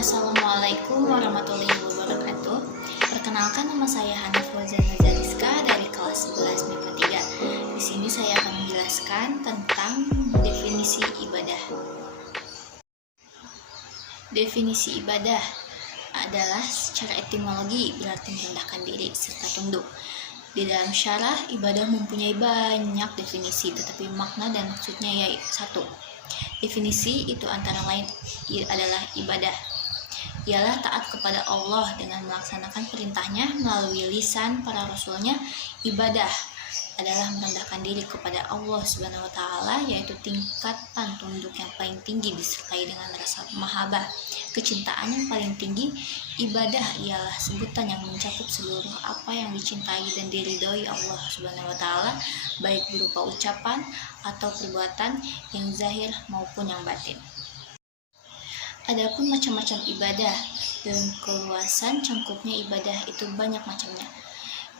Assalamualaikum warahmatullahi wabarakatuh. Perkenalkan, nama saya Hanif Rozana Zaliska dari kelas 11 MIPA 3. Di sini saya akan menjelaskan tentang definisi ibadah. Definisi ibadah adalah secara etimologi berarti merendahkan diri serta tunduk. Di dalam syarah, ibadah mempunyai banyak definisi, tetapi makna dan maksudnya yaitu satu. Definisi itu antara lain adalah ibadah ialah taat kepada Allah dengan melaksanakan perintahnya melalui lisan para rasulnya. Ibadah adalah merendahkan diri kepada Allah Subhanahu wa taala, yaitu tingkatan tunduk yang paling tinggi disertai dengan rasa mahabbah, kecintaan yang paling tinggi. Ibadah ialah sebutan yang mencakup seluruh apa yang dicintai dan diridhoi Allah Subhanahu wa taala, baik berupa ucapan atau perbuatan yang zahir maupun yang batin. Adapun macam-macam ibadah, dalam keluasan cangkupnya ibadah itu banyak macamnya.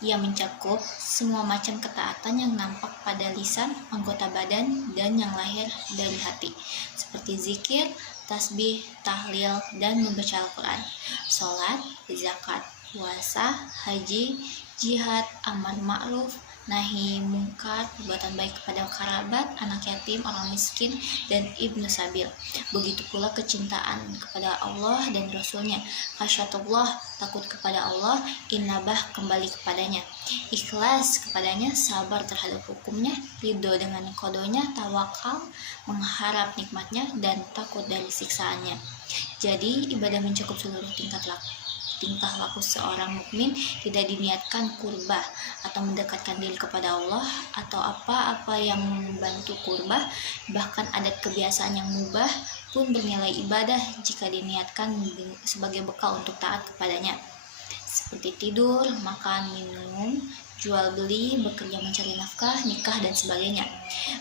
Ia mencakup semua macam ketaatan yang nampak pada lisan, anggota badan, dan yang lahir dari hati, seperti zikir, tasbih, tahlil, dan membaca Al-Quran, sholat, zakat, puasa, haji, jihad, amar ma'ruf, nahi mungkar, perbuatan baik kepada kerabat, anak yatim, orang miskin, dan ibnu sabil. Begitu pula kecintaan kepada Allah dan Rasulnya, khasyatullah, takut kepada Allah, inabah, kembali kepadanya, ikhlas kepadanya, sabar terhadap hukumnya, ridho dengan kodonya, tawakal, mengharap nikmatnya, dan takut dari siksaannya. Jadi ibadah mencakup seluruh tingkah laku seorang mukmin. Tidak diniatkan kurbah atau mendekatkan diri kepada Allah atau apa-apa yang membantu kurbah, bahkan adat kebiasaan yang mubah pun bernilai ibadah jika diniatkan sebagai bekal untuk taat kepadanya, seperti tidur, makan, minum, jual beli, bekerja mencari nafkah, nikah, dan sebagainya.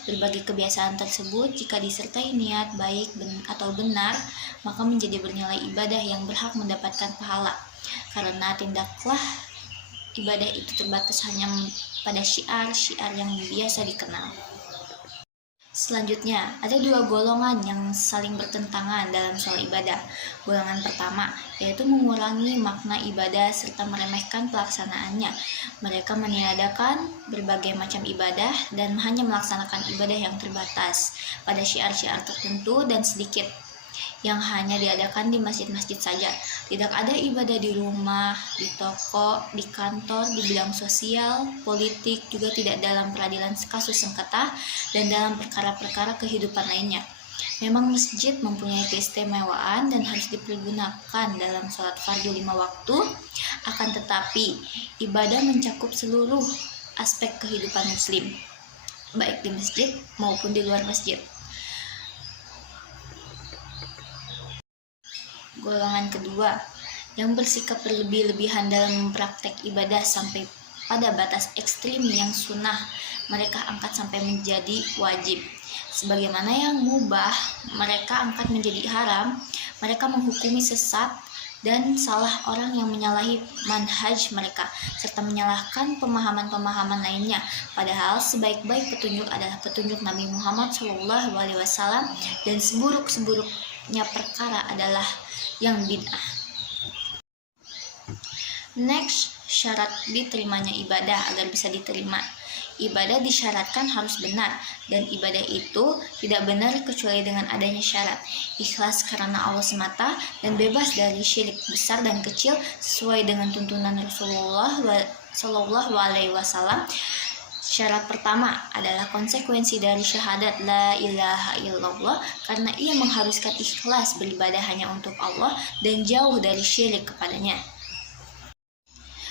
Berbagai kebiasaan tersebut jika disertai niat baik atau benar, maka menjadi bernilai ibadah yang berhak mendapatkan pahala. Karena tindaklah ibadah itu terbatas hanya pada syiar-syiar yang biasa dikenal. Selanjutnya, ada dua golongan yang saling bertentangan dalam soal ibadah. Golongan pertama, yaitu mengurangi makna ibadah serta meremehkan pelaksanaannya. Mereka meniadakan berbagai macam ibadah dan hanya melaksanakan ibadah yang terbatas pada syiar-syiar tertentu dan sedikit yang hanya diadakan di masjid-masjid saja. Tidak ada ibadah di rumah, di toko, di kantor, di bidang sosial, politik, juga tidak dalam peradilan kasus sengketa, dan dalam perkara-perkara kehidupan lainnya. Memang masjid mempunyai keistimewaan dan harus dipergunakan dalam sholat fardu 5 waktu, akan tetapi ibadah mencakup seluruh aspek kehidupan muslim, baik di masjid maupun di luar masjid. Golongan kedua, yang bersikap berlebih-lebihan dalam mempraktek ibadah sampai pada batas ekstrim yang sunnah mereka angkat sampai menjadi wajib. Sebagaimana yang mubah mereka angkat menjadi haram. Mereka menghukumi sesat dan salah orang yang menyalahi manhaj mereka, serta menyalahkan pemahaman-pemahaman lainnya. Padahal sebaik-baik petunjuk adalah petunjuk Nabi Muhammad SAW, dan seburuk-seburuknya perkara adalah yang bid'ah. Next, syarat diterimanya ibadah. Agar bisa diterima ibadah disyaratkan harus benar, dan ibadah itu tidak benar kecuali dengan adanya syarat ikhlas karena Allah semata dan bebas dari syirik besar dan kecil sesuai dengan tuntunan Rasulullah SAW. Syarat pertama adalah konsekuensi dari syahadat la ilaha illallah, karena ia mengharuskan ikhlas beribadah hanya untuk Allah dan jauh dari syirik kepadanya.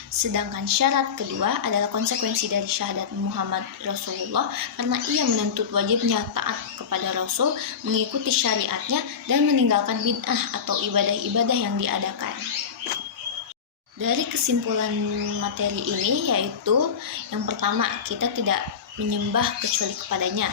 Sedangkan syarat kedua adalah konsekuensi dari syahadat Muhammad Rasulullah, karena ia menuntut wajibnya taat kepada Rasul, mengikuti syariatnya, dan meninggalkan bid'ah atau ibadah-ibadah yang diadakan. Dari kesimpulan materi ini yaitu, yang pertama, kita tidak menyembah kecuali kepadanya.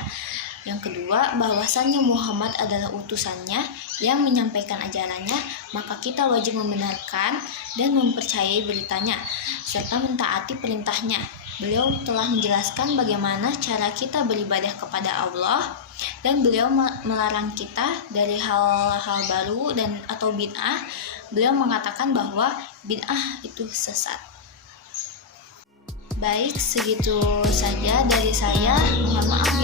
Yang kedua, bahwasannya Muhammad adalah utusannya yang menyampaikan ajarannya, maka kita wajib membenarkan dan mempercayai beritanya, serta mentaati perintahnya. Beliau telah menjelaskan bagaimana cara kita beribadah kepada Allah Dan beliau melarang kita dari hal-hal baru dan atau bid'ah. Beliau mengatakan bahwa bid'ah itu sesat. Baik, segitu saja dari saya. Mohon maaf